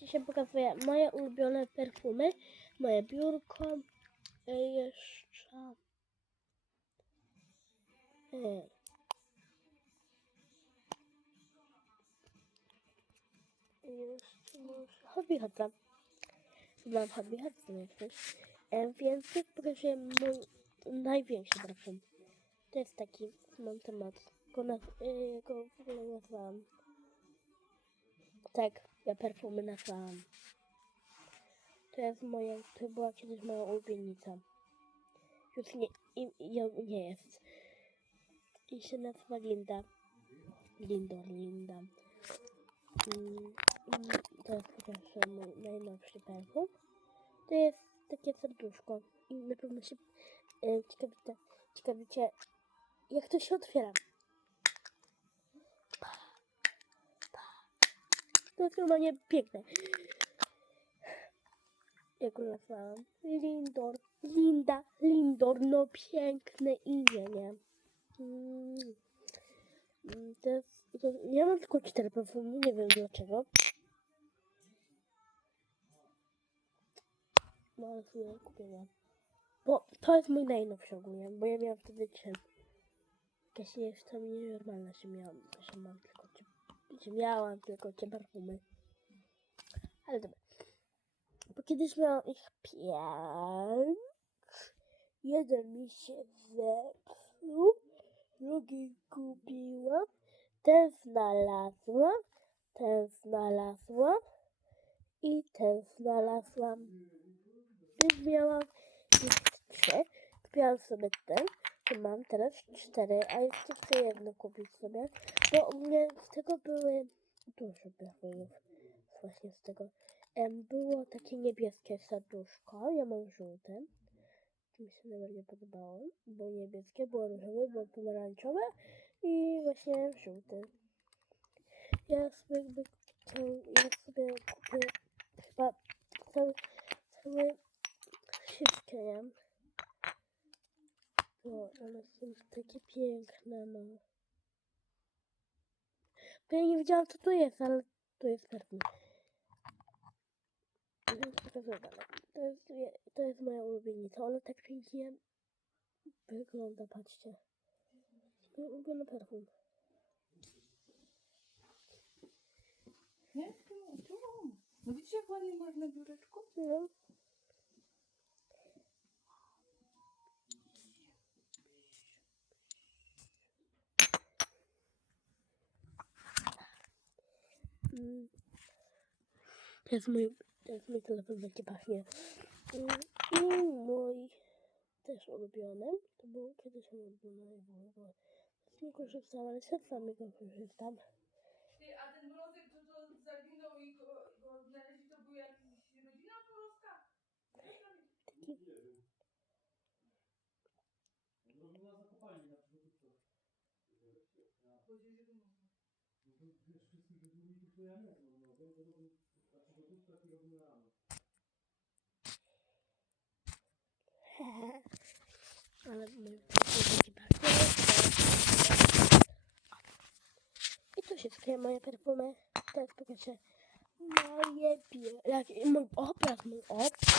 Dzisiaj pokazuję moje ulubione perfumy, moje biurko i jeszcze... e, Jeszcze może... Hobby Hota. Mam Hobby. E, Więc pokażę mój największy perfum. To jest taki, mam temat. Go, naz y, go w ogóle nazwałam. Tak, ja perfumy nazwałam. To jest moja, to była kiedyś moja ulubienica. Już nie, i, i, nie jest. I się nazywa Linda. Lindor, Linda. Mm, to jest prostu mój najnowszy perfum. To jest takie serduszko. I na pewno się e, ciekawicie, ciekawicie, jak to się otwiera. Normalnie piękne. Jak go nazwałam? Lindor. Linda. Lindor. No piękne imię, nie? Mm. Mm, To jest, to, ja mam tylko cztery perfumy, nie wiem dlaczego. No ale sobie kupiłam. Bo to jest mój najnowszy ogólnie, bo ja miałam wtedy trzy. Jakaś jeszcze nienormalna się miałam, że mam tylko trzy, miałam tylko trzy perfumy. Ale dobra. Bo kiedyś miałam ich pięć. Jeden mi się zepsuł, drugi kupiłam, ten znalazłam, ten znalazłam i ten znalazłam. Więc miałam ich trzy. Kupiłam sobie ten, mam teraz cztery, a jeszcze chcę jedno kupić sobie, bo u mnie z tego były dużo perfumów. Właśnie z tego. Em, było takie niebieskie serduszko, ja mam żółte. To mi się najbardziej podobało. Było niebieskie, było różowe, było pomarańczowe i właśnie żółte. Ja sobie jakby ja sobie kupię chyba cały, cały wszystkie, nie? No, one są takie piękne, no. Bo ja nie wiedziałam co to jest, ale to jest dalej. To jest, je- to jest moja ulubienica. Ona tak pięknie wygląda, patrzcie. Mój ulubiony perfum. Nie? Tu, tu. No widzisz jak ładnie masz na biureczku? No. To jest mój, to jest mój telefon, jaki pachnie. I mój też ulubiony. To był kiedyś mój ulubiony. bo Z nie korzystam, ale z samego korzystam. Ty, a ten mrozek, co to zaginął i go, go znaleźli, to był jakiś rodzina mrozka? Taki Powiedzieli, że go można. Ale mój taki pachnie. I tu się skryje moje perfumy. Teraz pokażę moje pie... Jak, mój obraz, mój obraz.